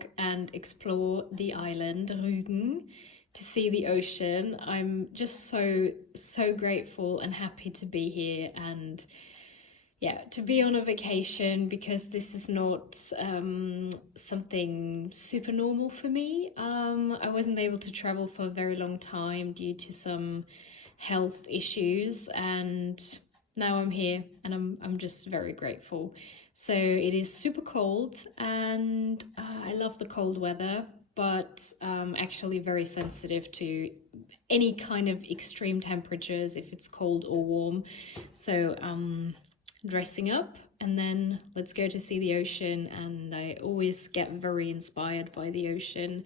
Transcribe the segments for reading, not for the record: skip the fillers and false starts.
walk and explore the island Rügen to see the ocean. I'm just so grateful and happy to be here and yeah, to be on a vacation because this is not something super normal for me. I wasn't able to travel for a very long time due to some health issues, and now I'm here, and I'm just very grateful. So it is super cold, and I love the cold weather, but actually very sensitive to any kind of extreme temperatures if it's cold or warm. So dressing up and then let's go to see the ocean, and I always get very inspired by the ocean.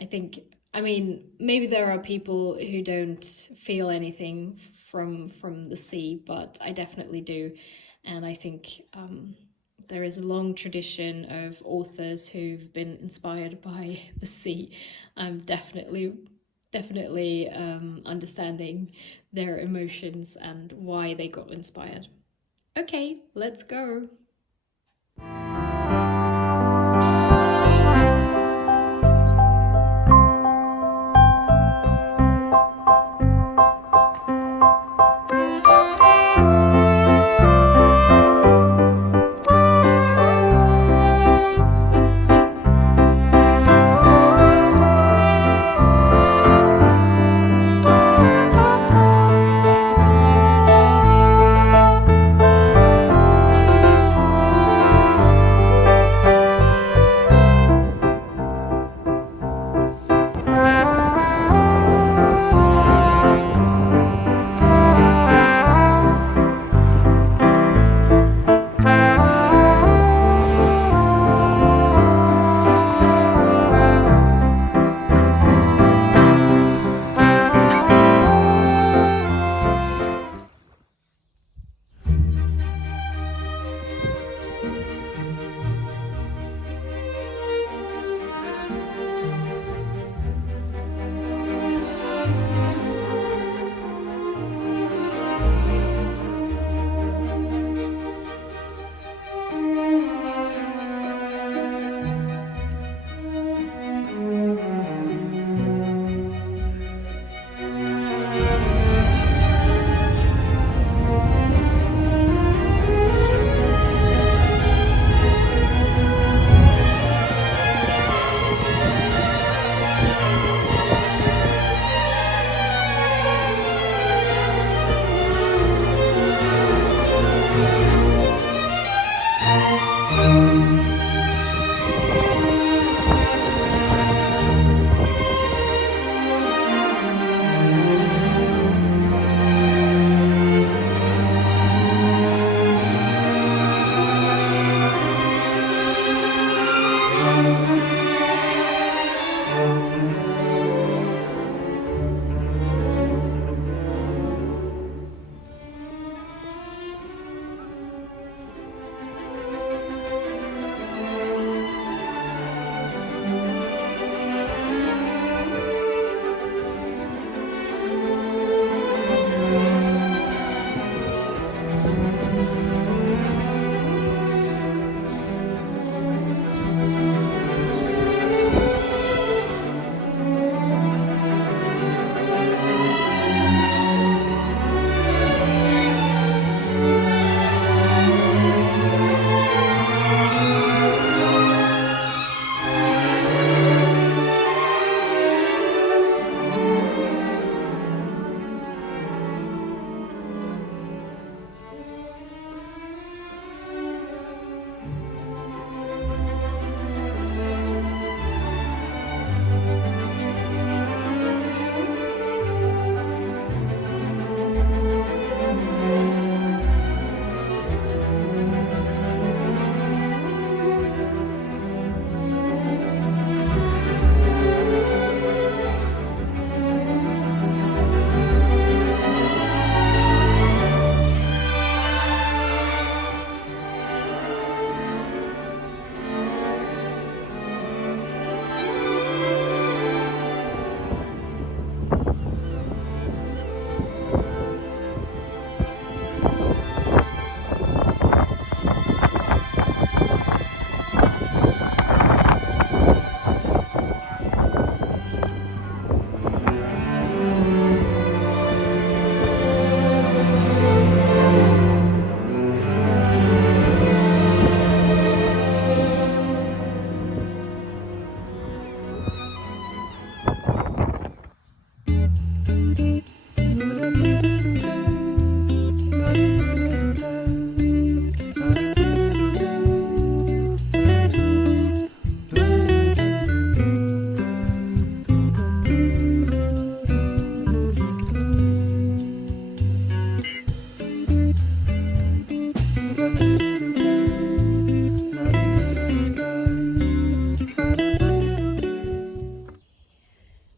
I think, I mean, maybe there are people who don't feel anything from the sea, but I definitely do. And I think there is a long tradition of authors who've been inspired by the sea. I'm definitely understanding their emotions and why they got inspired. Okay, let's go.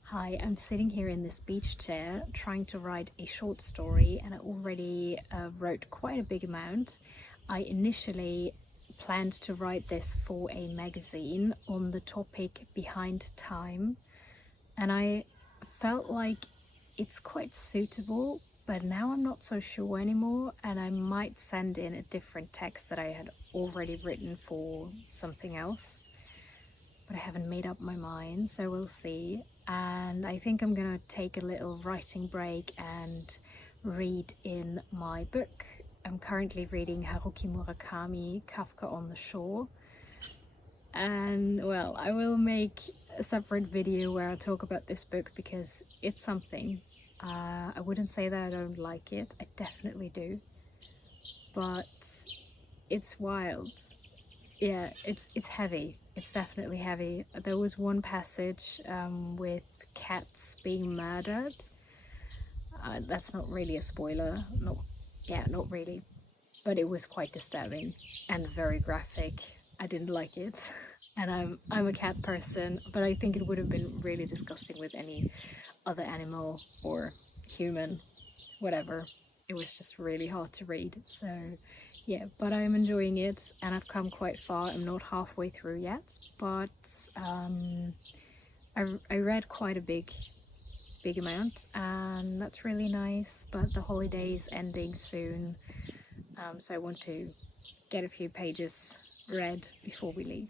Hi, I'm sitting here in this beach chair trying to write a short story, and I already wrote quite a big amount. I initially planned to write this for a magazine on the topic behind time, and I felt like it's quite suitable, but now I'm not so sure anymore, and I might send in a different text that I had already written for something else. But I haven't made up my mind, so we'll see. And I think I'm gonna take a little writing break and read in my book. I'm currently reading Haruki Murakami, Kafka on the Shore. And well, I will make a separate video where I talk about this book because it's something. I wouldn't say that I don't like it, I definitely do. But it's wild. Yeah, it's heavy. It's definitely heavy. There was one passage with cats being murdered. That's not really a spoiler. Not really. But it was quite disturbing and very graphic. I didn't like it. And I'm a cat person, but I think it would have been really disgusting with any other animal or human, whatever. It was just really hard to read. So yeah, but I'm enjoying it and I've come quite far. I'm not halfway through yet, but I read quite a big amount, and that's really nice. But the holiday is ending soon, so I want to get a few pages read before we leave.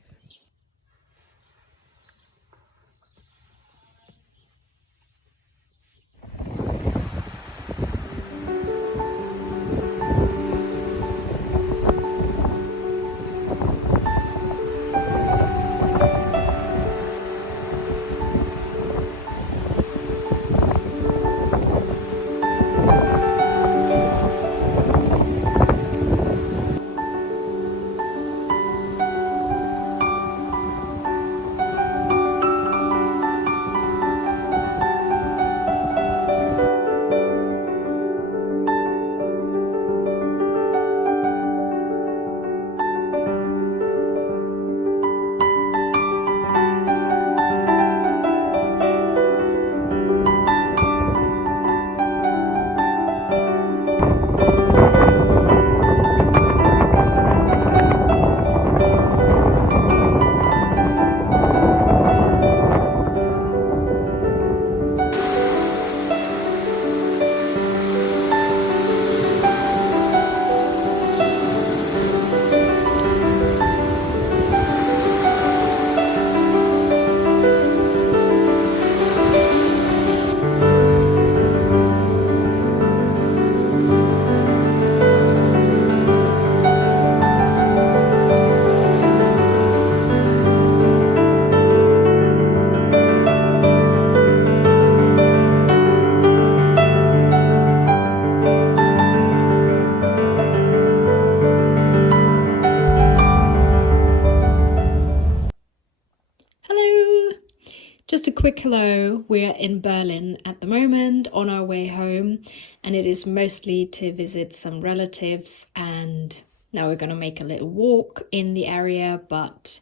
Just a quick hello. We're in Berlin at the moment on our way home, and it is mostly to visit some relatives, and now we're going to make a little walk in the area, but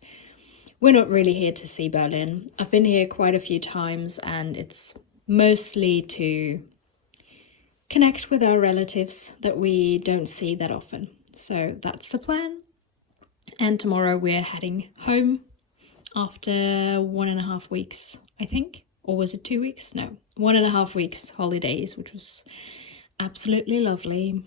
we're not really here to see Berlin. I've been here quite a few times, and it's mostly to connect with our relatives that we don't see that often. So that's the plan. And tomorrow we're heading home after 1.5 weeks, I think. Or was it 2 weeks? No, 1.5 weeks holidays, which was absolutely lovely.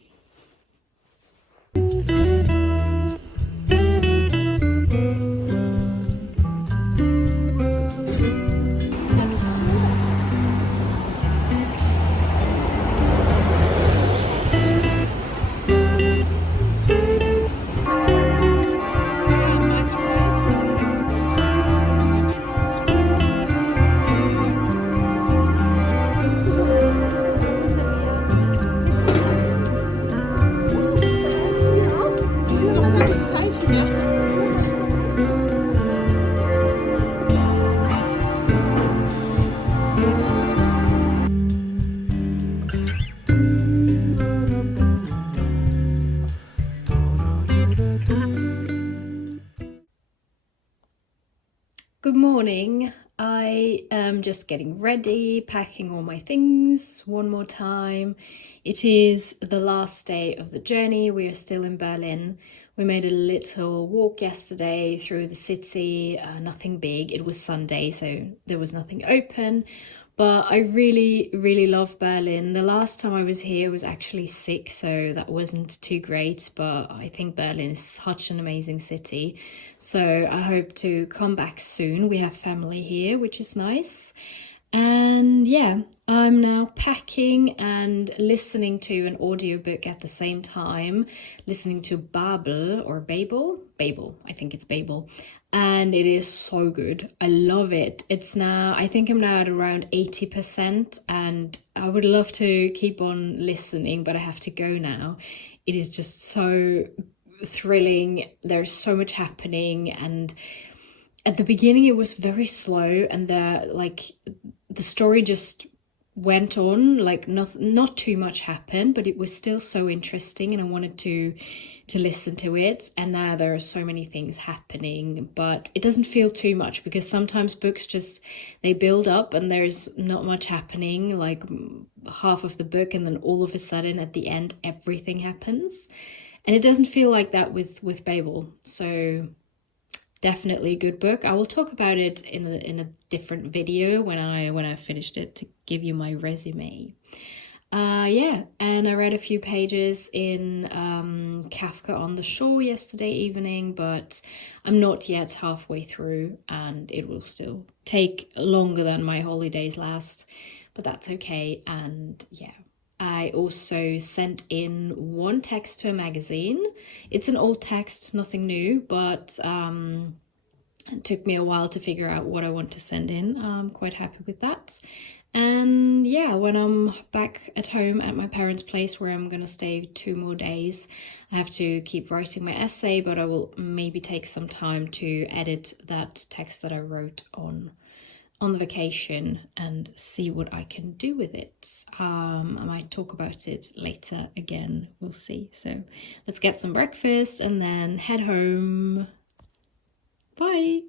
morning. I am just getting ready, packing all my things one more time. It is the last day of the journey. We are still in Berlin. We made a little walk yesterday through the city, nothing big. It was Sunday, so there was nothing open. But I really, really love Berlin. The last time I was here was actually sick, so that wasn't too great. But I think Berlin is such an amazing city. So I hope to come back soon. We have family here, which is nice. And yeah, I'm now packing and listening to an audiobook at the same time, listening to Babel, I think it's Babel, and it is so good. I love it. I think I'm now at around 80%, and I would love to keep on listening, but I have to go now. It is just so thrilling. There's so much happening, and at the beginning it was very slow, and the story just went on, like not too much happened, but it was still so interesting, and I wanted to listen to it. And now there are so many things happening, but it doesn't feel too much, because sometimes books they build up and there's not much happening, like half of the book, and then all of a sudden at the end everything happens, and it doesn't feel like that with Babel. So definitely a good book. I will talk about it in a different video when I finished it, to give you my resume. Yeah, and I read a few pages in Kafka on the Shore yesterday evening, but I'm not yet halfway through, and it will still take longer than my holidays last, but that's okay. And yeah, I also sent in one text to a magazine. It's an old text, nothing new, but it took me a while to figure out what I want to send in. I'm quite happy with that. And yeah, when I'm back at home at my parents' place, where I'm gonna stay 2 more days, I have to keep writing my essay, but I will maybe take some time to edit that text that I wrote on the vacation and see what I can do with it. I might talk about it later again, we'll see. So let's get some breakfast and then head home. Bye.